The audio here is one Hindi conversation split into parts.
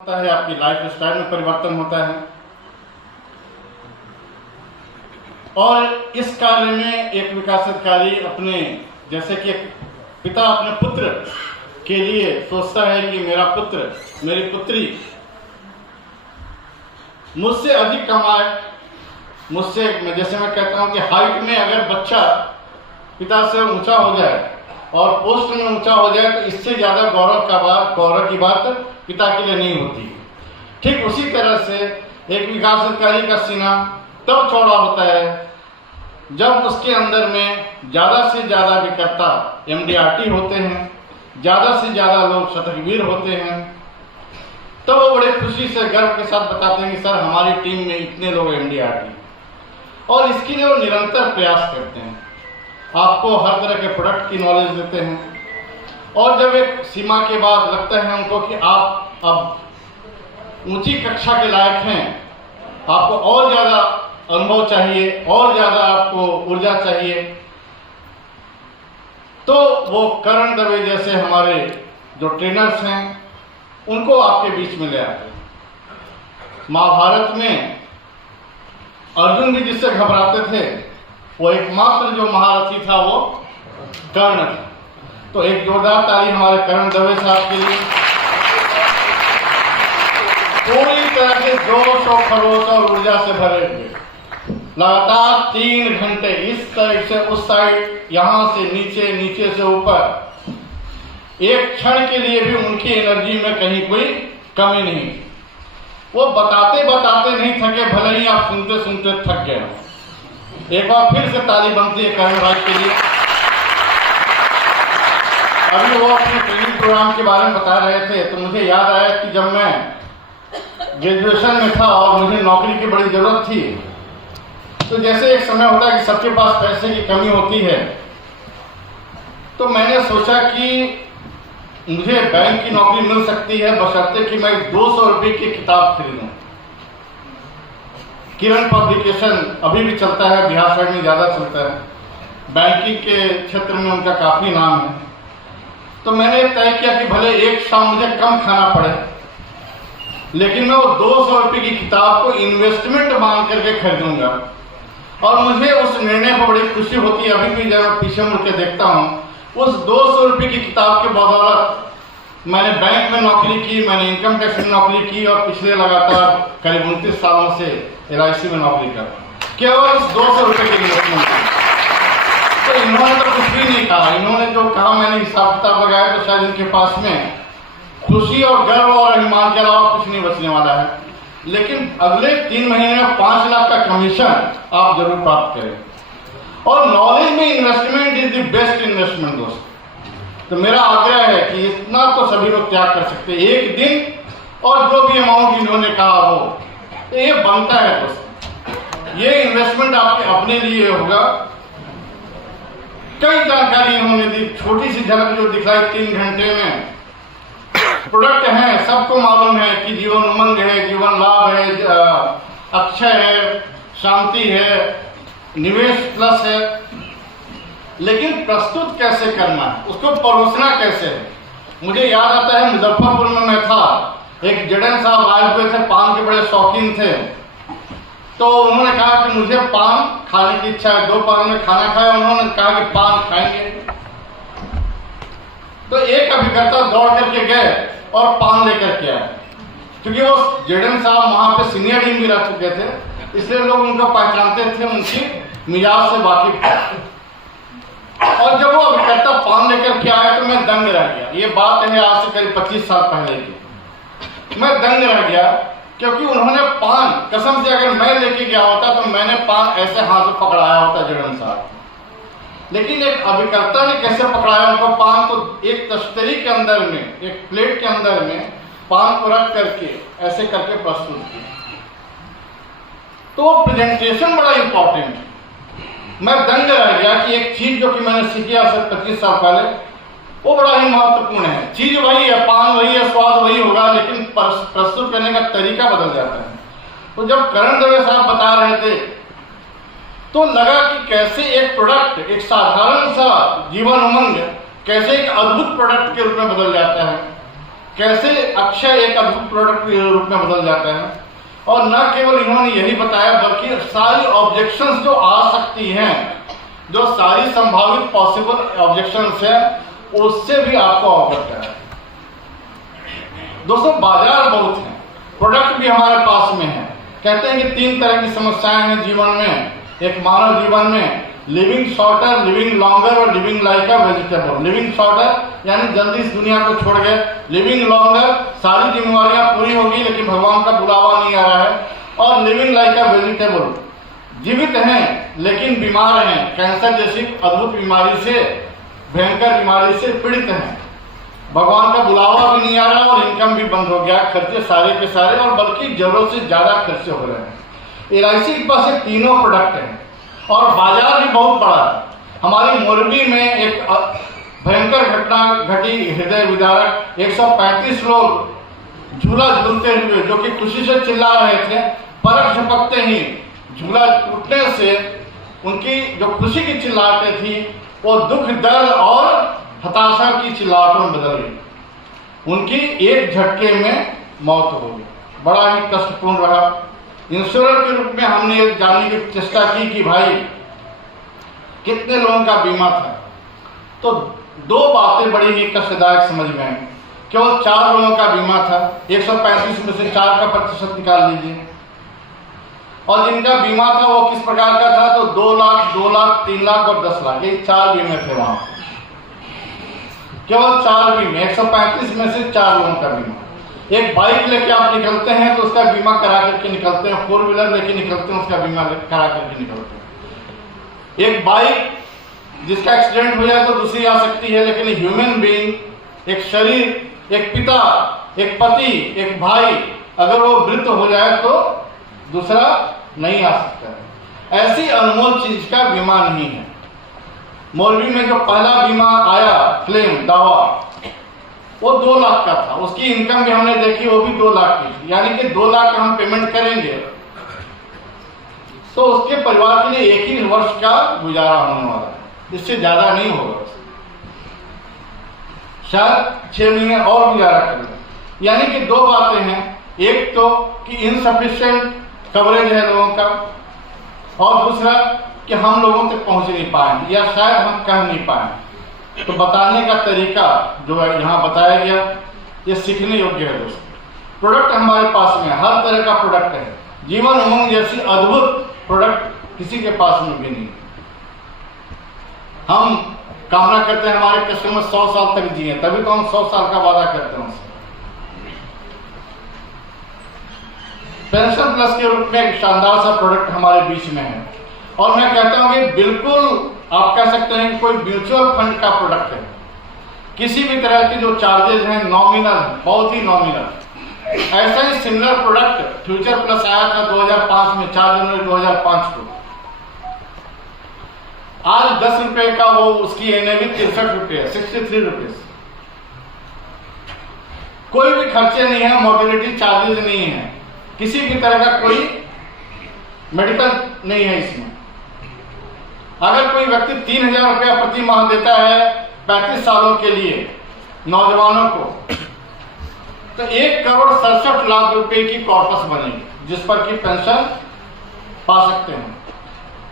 होता है, आपकी लाइफ स्टाइल में परिवर्तन होता है। और इस कार्य में एक विकास अधिकारी अपने जैसे कि पिता अपने पुत्र के लिए सोचता है कि मेरा पुत्र मेरी पुत्री मुझसे अधिक कमाए, मुझसे जैसे मैं कहता हूं कि हाइट में अगर बच्चा पिता से ऊंचा हो जाए और पोस्ट में ऊंचा हो जाए तो इससे ज्यादा गौरव की बात पिता के लिए नहीं होती। ठीक उसी तरह से एक विकास अधिकारी का सीना तब चौड़ा होता है जब उसके अंदर में ज्यादा से ज्यादा विक्रेता MDRT होते हैं, ज्यादा से ज्यादा लोग शतरवीर होते हैं। तो वो बड़े खुशी से गर्व के साथ बताते हैं कि सर हमारी टीम में इतने लोग MDRT, और इसके लिए वो निरंतर प्रयास करते हैं, आपको हर तरह के प्रोडक्ट की नॉलेज देते हैं। और जब एक सीमा के बाद लगता है उनको कि आप अब ऊंची कक्षा के लायक हैं, आपको और ज्यादा अनुभव चाहिए, और ज्यादा आपको ऊर्जा चाहिए, तो वो करण दवे जैसे हमारे जो ट्रेनर्स हैं उनको आपके बीच में ले आते हैं। महाभारत में अर्जुन भी जिससे घबराते थे वो एकमात्र जो महारथी था वो कर्ण था। तो एक जोरदार ताली हमारे करण दवे साहब के लिए। पूरी तरह से जोश और खरोश और ऊर्जा से भरे हुए लगातार 3 घंटे इस साइड से उस साइड, यहां से नीचे, नीचे से ऊपर, एक क्षण के लिए भी उनकी एनर्जी में कहीं कोई कमी नहीं। वो बताते बताते नहीं थके, भले ही आप सुनते सुनते थक गए। एक बार फिर से ताली बनती है करण भाई के लिए। अभी वो अपने ट्रेनिंग प्रोग्राम के बारे में बता रहे थे तो मुझे याद आया कि जब मैं ग्रेजुएशन में था और मुझे नौकरी की बड़ी जरूरत थी, तो जैसे एक समय होता है कि सबके पास पैसे की कमी होती है, तो मैंने सोचा कि मुझे बैंक की नौकरी मिल सकती है बशर्ते कि मैं 200 रुपये की किताब खरीदूं। किरण पब्लिकेशन अभी भी चलता है, बिहार साइड में ज्यादा चलता है, बैंकिंग के क्षेत्र में उनका काफी नाम है। तो मैंने तय किया कि भले एक शाम मुझे कम खाना पड़े, लेकिन मैं वो 200 रुपये की किताब को इन्वेस्टमेंट मान करके खरीदूंगा। और मुझे उस निर्णय पर बड़ी खुशी होती है, अभी भी जब मैं पीछे मुड़ के देखता हूँ, उस 200 रुपये की किताब के बदौलत मैंने बैंक में नौकरी की, मैंने इनकम टैक्स में नौकरी की, और पिछले लगातार करीब 29 सालों से LIC में नौकरी कर, केवल उस 200 रुपये के इन्वेस्टमेंट की। तो इन्होंने तो कुछ भी नहीं कहा, इन्होंने जो कहा मैंने हिसाब किताब लगाया, तो शायद इनके पास में खुशी और गर्व और अभिमान के अलावा कुछ नहीं बचने वाला है। लेकिन अगले 3 महीने में 5 लाख का कमीशन आप जरूर प्राप्त करें। और नॉलेज में investment is the best investment दोस्त। तो मेरा आग्रह है कि इतना तो सभी लोग त्याग कर सकते हैं, एक दिन और जो भी अमाउंट इन्होंने कहा हो, ये बनता है दोस्त। ये इन्वेस्टमेंट आपके अपने लिए होगा। कई जानकारी इन्होंने दी, छोटी सी झलक जो दिखाई 3 घंटे में। प्रोडक्ट हैं, सबको मालूम है कि जीवन उमंग है, जीवन लाभ है, अक्षय है, शांति है, निवेश प्लस है, लेकिन प्रस्तुत कैसे करना है, उसको परोसना कैसे है। मुझे याद आता है मुजफ्फरपुर में मैं था, एक जड़न साहब आए हुए थे, पान के बड़े शौकीन थे। तो उन्होंने कहा कि मुझे पान खाने की इच्छा है, 2 पान में खाना खाया, उन्होंने कहा कि पान खाएंगे। तो एक अभिकर्ता दौड़ करके गए और पान लेकर के आए, क्योंकि वो जेडन साहब वहां पे सीनियर डीन भी रह चुके थे, इसलिए लोग उनको पहचानते थे, उनकी मिजाज से वाकिफ थे। और जब वो अभिकर्ता पान लेकर के आए तो मैं दंग रह गया। ये बात है आज से करीब 25 साल पहले की। मैं दंग रह गया क्योंकि उन्होंने पान, कसम से अगर मैं लेके गया होता तो मैंने पान ऐसे हाथ में पकड़ाया होता जेडन साहब, लेकिन एक अभिकर्ता ने कैसे पकड़ाया उनको पान को, एक तश्तरी के अंदर में, एक प्लेट के अंदर में पान को रख करके ऐसे करके प्रस्तुत किया। तो प्रेजेंटेशन बड़ा इंपॉर्टेंट है। मैं दंग रह गया कि एक चीज जो कि मैंने सीखी आज से 25 साल पहले, वो बड़ा ही महत्वपूर्ण है। चीज वही है, पान वही है, स्वाद वही होगा, लेकिन प्रस्तुत करने का तरीका बदल जाता है। तो जब करण दवे साहब बता रहे थे तो लगा कि कैसे एक प्रोडक्ट, एक साधारण सा जीवन उमंग कैसे एक अद्भुत प्रोडक्ट के रूप में बदल जाता है, कैसे अक्षय एक अद्भुत प्रोडक्ट के रूप में बदल जाता है। और न केवल इन्होंने यही बताया बल्कि सारी ऑब्जेक्शंस जो आ सकती हैं, जो सारी संभावित पॉसिबल ऑब्जेक्शंस हैं, उससे भी आपको अवगत है। दोस्तों, बाजार बहुत है, प्रोडक्ट भी हमारे पास में है। कहते हैं कि 3 तरह की समस्याएं हैं जीवन में, एक मानव जीवन में, लिविंग शॉर्टर, लिविंग लॉन्गर और living like a vegetable. Living shorter यानी जल्दी इस दुनिया को छोड़ गए, लिविंग लॉन्गर सारी जिम्मेवारियां पूरी होगी लेकिन भगवान का बुलावा नहीं आ रहा है, और लिविंग लाइक अ वेजिटेबल जीवित हैं लेकिन बीमार हैं, कैंसर जैसी अद्भुत बीमारी से, भयंकर बीमारी से पीड़ित हैं। भगवान का बुलावा भी नहीं आ रहा और इनकम भी बंद हो गया, खर्चे सारे के सारे, और बल्कि जरूरत से ज्यादा खर्चे हो रहे हैं। LIC के पास ये तीनों प्रोडक्ट हैं और बाजार भी बहुत बड़ा है। हमारी मोरबी में एक भयंकर घटना घटी, हृदय विदारक। 135 लोग झूला झूलते हुए, जो कि खुशी से चिल्ला रहे थे, पलक झपकते ही झूला टूटने से उनकी जो खुशी की चिल्लाहटें थी वो दुख, दर्द और हताशा की चिल्लाहटों में बदल गई। उनकी एक झटके में मौत हो गई। बड़ा ही कष्टपूर्ण रहा। इंश्योरेंस के रूप में हमने जानने की चेष्टा की कि भाई कितने लोगों का बीमा था, तो 2 बातें बड़ी ही कष्टदायक समझ में आई। केवल 4 लोगों का बीमा था। 135 में से 4 का प्रतिशत निकाल लीजिए, और जिनका बीमा था वो किस प्रकार का था, तो 2 लाख, 2 लाख, 3 लाख और 10 लाख, ये 4 बीमे थे वहां। केवल 4 बीमे, 135 में से 4 लोगों का बीमा। एक बाइक लेके आप निकलते हैं तो उसका बीमा करा करके निकलते हैं, 4 व्हीलर लेके निकलते हैं उसका बीमा करा करके निकलते हैं। एक बाइक जिसका एक्सीडेंट हो जाए तो दूसरी आ सकती है, लेकिन ह्यूमन बीइंग, एक शरीर, एक पिता, एक पति, एक भाई, अगर वो मृत हो जाए तो दूसरा नहीं आ सकता है। ऐसी अनमोल चीज का बीमा नहीं है। मोरबी में जो पहला बीमा आया, क्लेम, दावा, वो 2 लाख का था। उसकी इनकम भी हमने देखी, वो भी 2 लाख की थी। यानी कि 2 लाख हम पेमेंट करेंगे तो उसके परिवार के लिए 1 ही वर्ष का गुजारा होने वाला है, इससे ज्यादा नहीं होगा, शायद 6 महीने और गुजारा करेंगे। यानी कि 2 बातें हैं, एक तो कि इनसफिशिएंट कवरेज है लोगों का, और दूसरा कि हम लोगों तक पहुंच नहीं पाएंगे या शायद हम कह नहीं पाएंगे। तो बताने का तरीका जो है यहाँ बताया गया, ये सीखने योग्य है दोस्तों। प्रोडक्ट हमारे पास में हर तरह का प्रोडक्ट है। जीवन उमंग जैसी अद्भुत प्रोडक्ट किसी के पास में भी नहीं। हम कामना करते हैं हमारे कस्टमर 100 साल तक जिए, तभी तो हम 100 साल का वादा करते हैं। पेंशन प्लस के रूप में एक शानदार सा प्रोडक्ट हमारे बीच में है, और मैं कहता हूं कि बिल्कुल आप कह सकते हैं कि कोई म्यूचुअल फंड का प्रोडक्ट है। किसी भी तरह के जो चार्जेस हैं नॉमिनल, बहुत ही नॉमिनल। ऐसा ही सिमिलर प्रोडक्ट फ्यूचर प्लस आया था 2005 में, 4 जनवरी 2005 को। आज 10 रुपए का वो उसकी एनएवी 63 रुपये, 63 रुपीज। कोई भी खर्चे नहीं है, मोबिलिटी चार्जेस नहीं है, किसी भी तरह का कोई मेडिकल नहीं है इसमें। अगर कोई व्यक्ति 3000 रुपया प्रति माह देता है 35 सालों के लिए नौजवानों को, तो 1,67,00,000 रुपए की कॉर्पस बनेगी, जिस पर की पेंशन पा सकते हैं।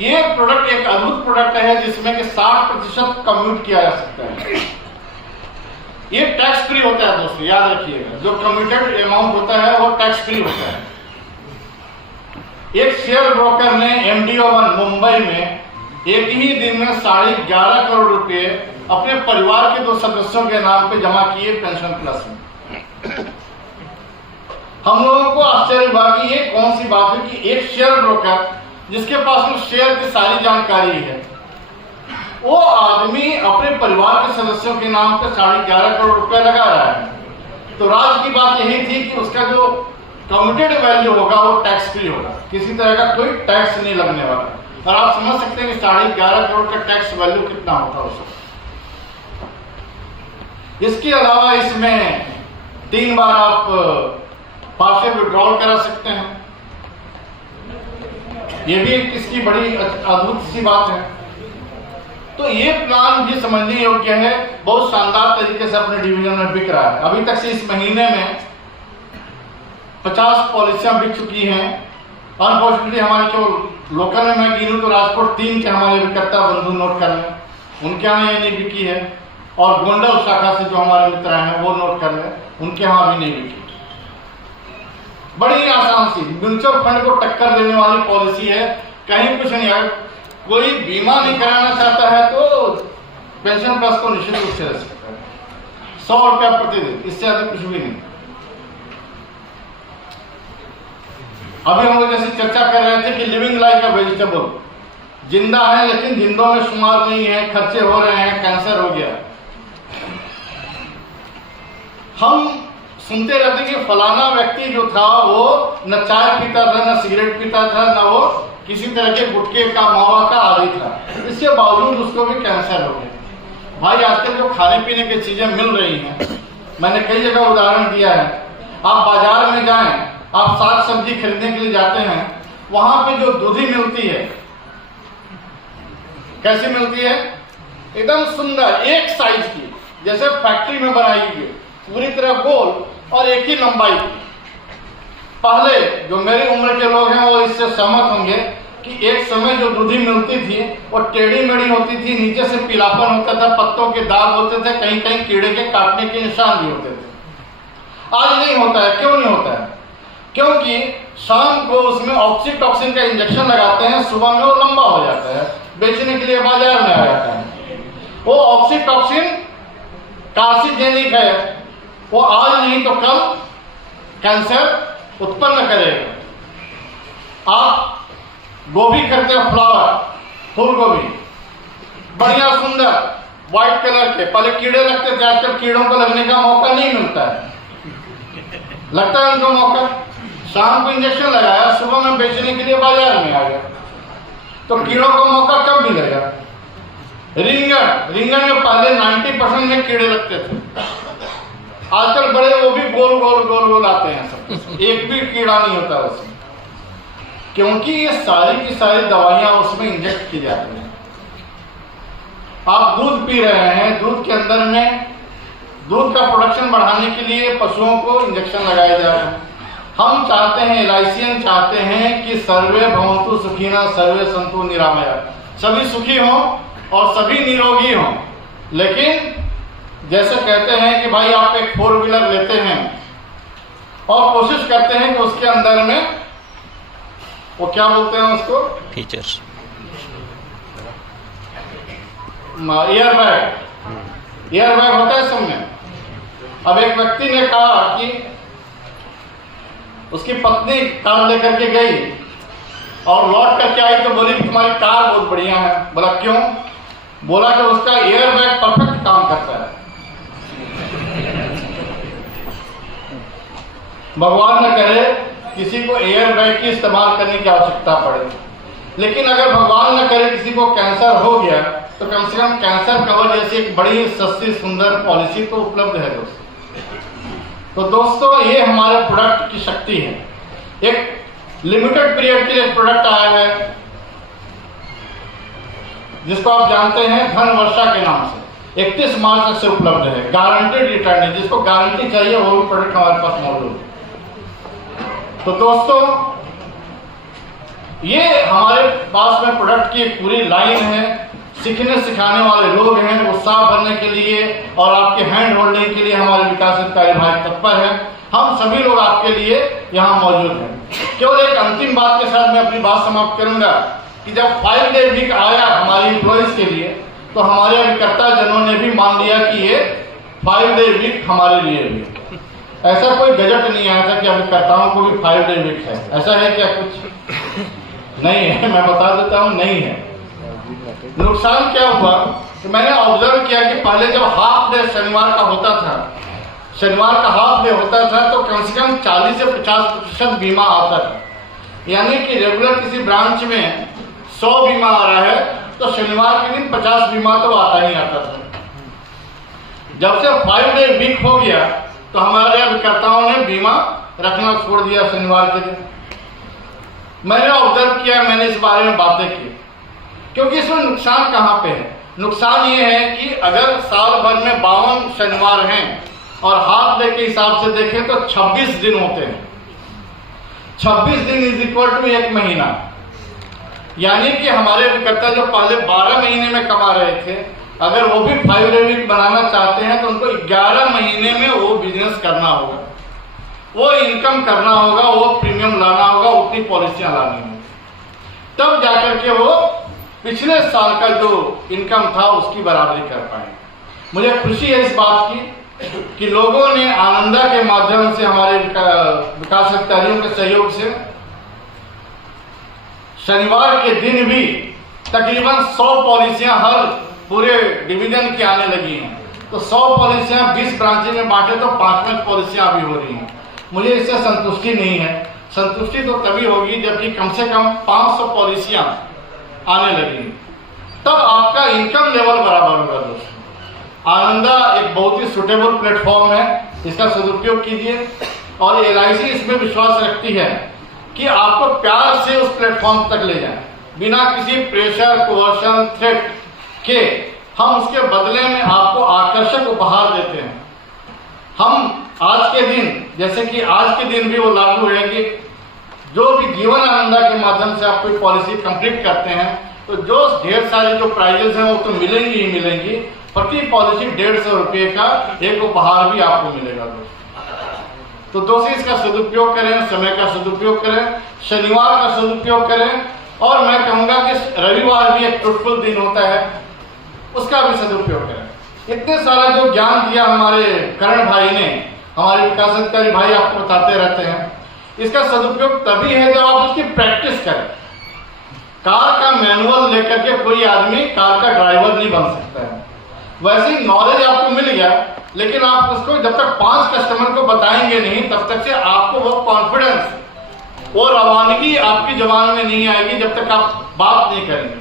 ये प्रोडक्ट एक अद्भुत प्रोडक्ट है जिसमें कि 60% कम्यूट किया जा सकता है। ये टैक्स फ्री होता है दोस्तों, याद रखिएगा। जो कम्यूटेड अमाउंट होता है वो टैक्स फ्री होता है। एक शेयर ब्रोकर ने MDO1 मुंबई में एक ही दिन में 11.5 करोड़ रुपए अपने परिवार के 2 सदस्यों के नाम पे जमा किए पेंशन प्लस में। हम लोगों को आश्चर्य हुआ कि ये कौन सी बात है कि एक शेयर ब्रोकर जिसके पास में शेयर की सारी जानकारी है, वो आदमी अपने परिवार के सदस्यों के नाम पे 11.5 करोड़ रुपया लगा रहा है। तो राज की बात यही थी कि उसका जो कम्यूटेड वैल्यू होगा वो टैक्स फ्री होगा, किसी तरह का कोई टैक्स नहीं लगने वाला। और आप समझ सकते हैं कि 11.5 करोड़ का टैक्स वैल्यू कितना होता है उसको। इसके अलावा इसमें 3 बार आप पार्शियल विड्रॉल करा सकते हैं। ये भी इसकी बड़ी अद्भुत सी बात है। तो तो ये प्लान भी समझने योग्य है, बहुत शानदार तरीके से अपने डिवीजन में बिक रहा है। अभी तक से इस महीने में 50 पॉलिसियां बिक चुकी हैं। अनफॉर्चुनेटली हमारे जो लोकल में मैं गिनूं तो राजकोट 3 के हमारे विक्रेता बंधु नोट कर लें, उनके यहाँ ये नहीं बिकी है। और गोंडल शाखा से जो हमारे मित्र हैं वो नोट कर लें, उनके यहाँ भी नहीं बिकी। बड़ी आसान सी म्यूचुअल फंड को टक्कर देने वाली पॉलिसी है, कहीं कुछ नहीं है। कोई बीमा नहीं कराना चाहता है तो पेंशन प्लस को निश्चित रूप से रह सकता है, 100 रुपया प्रतिदिन, इससे अधिक कुछ भी नहीं। अभी हम लोग जैसे चर्चा कर रहे थे कि लिविंग लाइक अ वेजिटेबल, जिंदा है लेकिन जिंदों में शुमार नहीं है, खर्चे हो रहे हैं, कैंसर हो गया। हम सुनते रहते कि फलाना व्यक्ति जो था वो न चाय पीता था, न सिगरेट पीता था, न वो किसी तरह के गुटखे का मावा का आदी था, इसके बावजूद उसको भी कैंसर हो गया। भाई आजकल जो खाने पीने की चीजें मिल रही हैं, मैंने कई जगह उदाहरण दिया है। आप बाजार में जाएं, आप साग सब्जी खरीदने के लिए जाते हैं, वहां पे जो दूधी मिलती है कैसी मिलती है? एकदम सुंदर, एक साइज की, जैसे फैक्ट्री में बनाई गई, पूरी तरह गोल और एक ही लंबाई की। पहले जो मेरी उम्र के लोग हैं वो इससे सहमत होंगे कि एक समय जो दूधी मिलती थी वो टेढ़ी मेढ़ी होती थी, नीचे से पीलापन होता था, पत्तों के दाग होते थे, कहीं कहीं कीड़े के काटने के निशान भी होते थे। आज नहीं होता है। क्यों नहीं होता है? क्योंकि शाम को उसमें ऑक्सीटॉक्सिन का इंजेक्शन लगाते हैं, सुबह में वो लंबा हो जाता है, बेचने के लिए बाजार में आ जाता है। वो ऑक्सीटॉक्सिन कार्सिजेनिक है, वो आज नहीं तो कल कैंसर उत्पन्न करेगा। आप गोभी करते हैं, फ्लावर, फूल गोभी, बढ़िया सुंदर व्हाइट कलर के, पहले कीड़े लगते थे, आजकल कीड़ों को लगने का मौका नहीं मिलता है। लगता है उनको मौका, शाम को इंजेक्शन लगाया, सुबह में बेचने के लिए बाजार में आ गया, तो कीड़ों को मौका कब मिलेगा? रिंगन में पहले 90% में कीड़े लगते थे, आजकल बड़े वो भी गोल गोल गोल गोल आते हैं सब, एक भी कीड़ा नहीं होता उसमें, क्योंकि ये सारी की सारी दवाइयां उसमें इंजेक्ट की जाती हैं। आप दूध पी रहे हैं, दूध के अंदर में दूध का प्रोडक्शन बढ़ाने के लिए पशुओं को इंजेक्शन लगाए जा रहे हैं। हम चाहते हैं, एलआईसीएन चाहते हैं कि सर्वे भवन्तु सुखिनः सर्वे सन्तु निरामया, सभी सुखी हों और सभी निरोगी हों। लेकिन जैसे कहते हैं कि भाई आप एक 4 व्हीलर लेते हैं और कोशिश करते हैं कि उसके अंदर में वो क्या बोलते हैं उसको, फीचर्स, एयरबैग होता है सब में। अब एक व्यक्ति ने कहा कि उसकी पत्नी कार लेकर के गई और लौट करके आई तो बोली कि तुम्हारी कार बहुत बढ़िया है। बोला क्यों? बोला कि उसका एयरबैग परफेक्ट काम करता है। भगवान न करे किसी को एयरबैग की इस्तेमाल करने की आवश्यकता पड़े, लेकिन अगर भगवान न करे किसी को कैंसर हो गया तो कम से कम कैंसर कवर जैसी एक बड़ी सस्ती सुंदर पॉलिसी तो उपलब्ध है दोस्तों। तो दोस्तों ये हमारे प्रोडक्ट की शक्ति है। एक लिमिटेड पीरियड के लिए प्रोडक्ट आया है जिसको आप जानते हैं धन वर्षा के नाम से, 31 मार्च से उपलब्ध है। गारंटेड रिटर्न है, जिसको गारंटी चाहिए वो भी प्रोडक्ट हमारे पास मौजूद है। तो दोस्तों ये हमारे पास में प्रोडक्ट की पूरी लाइन है। सीखने सिखाने वाले लोग हैं, उत्साह भरने के लिए और आपके हैंड होल्डिंग के लिए हमारे विकास अधिकारी भाई तत्पर है। हम सभी लोग आपके लिए यहाँ मौजूद हैं। केवल एक अंतिम बात के साथ मैं अपनी बात समाप्त करूंगा कि जब 5 डे वीक आया हमारी एम्प्लॉइज के लिए तो हमारे अभिकर्ता जनों ने भी मान लिया कि ये 5 डे वीक हमारे लिए भी। ऐसा कोई गजट नहीं आया था कि अभिकर्ताओं को भी 5 डे वीक है, ऐसा है क्या? कुछ नहीं है, मैं बता देता हूँ, नहीं है। नुकसान क्या हुआ तो मैंने ऑब्जर्व किया कि पहले जब हाफ डे शनिवार का होता था, शनिवार का हाफ डे होता था तो कम से कम 40 से 50% बीमा आता था। यानी कि रेगुलर किसी ब्रांच में 100 बीमा आ रहा है तो शनिवार के दिन 50 बीमा तो आता ही आता था। जब से 5 डे वीक हो गया तो हमारे अभिकर्ताओं ने बीमा रखना छोड़ दिया शनिवार के दिन। मैंने ऑब्जर्व किया, मैंने इस बारे में बातें की, क्योंकि इसमें नुकसान कहाँ पे है? नुकसान ये है कि अगर साल भर में 52 शनिवार हैं और हाफ डे के हिसाब से देखें तो 26 दिन होते हैं। 26 दिन इज इक्वल टू 1 महीना। यानी कि हमारे विक्रेता जो पहले 12 महीने में कमा रहे थे, अगर वो भी 5 डे वीक बनाना चाहते हैं तो उनको 11 महीने में वो बिजनेस करना होगा, वो इनकम करना होगा, वो प्रीमियम लाना होगा, उतनी पॉलिसियां लानी होगी, तब जाकर के वो पिछले साल का जो इनकम था उसकी बराबरी कर पाएंगे। मुझे खुशी है इस बात की कि लोगों ने आनंदा के माध्यम से, हमारे विकास अधिकारियों के सहयोग से शनिवार के दिन भी तकरीबन 100 पॉलिसियां हर पूरे डिवीजन की आने लगी हैं। तो 100 पॉलिसियां 20 ब्रांचेज में बांटे तो 5 पॉलिसियां अभी हो रही हैं। मुझे इससे संतुष्टि नहीं है। संतुष्टि तो तभी होगी जबकि कम से कम 500 पॉलिसियां आने लगी, तब आपका इनकम लेवल बराबर होगा। दोस्तों, आनंदा एक बहुत ही सुटेबल प्लेटफॉर्म है, इसका सदुपयोग कीजिए। और LIC इसमें विश्वास रखती है कि आपको प्यार से उस प्लेटफॉर्म तक ले जाए, बिना किसी प्रेशर, कोवर्शन, थ्रेट के। हम उसके बदले में आपको आकर्षक उपहार देते हैं। हम आज के दिन, जैसे कि आज के दिन भी वो लागू है कि जो भी जीवन आनंदा के माध्यम से आप कोई पॉलिसी कंप्लीट करते हैं तो जो ढेर सारे जो प्राइजेस हैं वो तो मिलेंगी ही मिलेंगी, प्रति पॉलिसी 150 रुपये का एक उपहार भी आपको मिलेगा। तो दोस्तों, इसका सदुपयोग करें, समय का सदुपयोग करें, शनिवार का सदुपयोग करें, और मैं कहूंगा कि रविवार भी एक फ्रूटफुल दिन होता है, उसका भी सदुपयोग करें। इतने सारा जो ज्ञान दिया हमारे करण भाई ने, हमारे विकास अधिकारी भाई आपको बताते रहते हैं, इसका सदुपयोग तभी है जब आप उसकी प्रैक्टिस करें। कार का मैनुअल लेकर के कोई आदमी कार का ड्राइवर नहीं बन सकता है। वैसे नॉलेज आपको मिल गया, लेकिन आप उसको जब तक 5 कस्टमर को बताएंगे नहीं, तब तक से आपको वो कॉन्फिडेंस, वो रवानगी आपकी जबान में नहीं आएगी जब तक आप बात नहीं करेंगे।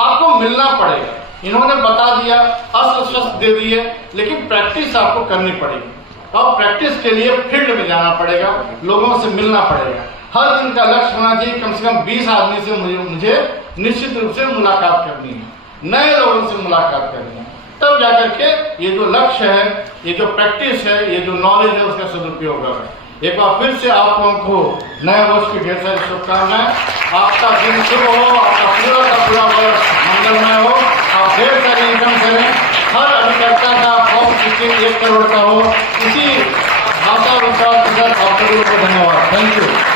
आपको मिलना पड़ेगा। इन्होंने बता दिया, अस्त्र शस्त्र दे दिए, लेकिन प्रैक्टिस आपको करनी पड़ेगी। और प्रैक्टिस के लिए फील्ड में जाना पड़ेगा, लोगों से मिलना पड़ेगा। हर दिन का लक्ष्य होना चाहिए कम से कम 20 आदमी से मुझे निश्चित रूप से मुलाकात करनी है, नए लोगों से मुलाकात करनी है। तब जाकर के ये जो लक्ष्य है, ये जो प्रैक्टिस है, ये जो नॉलेज है, उसका सदुपयोग होगा। एक बार फिर से आप लोगों को नए वर्ष की ढेर सारी शुभकामनाएं। आपका दिन शुभ हो, आपका पूरा का पूरा वर्ष मंगलमय हो, आप ढेर सारी इनकम करें। हर अभिकर्ता का फॉर्म 1 करोड़ का हो। इसी आशा विश्वास के साथ आप सभी को धन्यवाद। Thank you.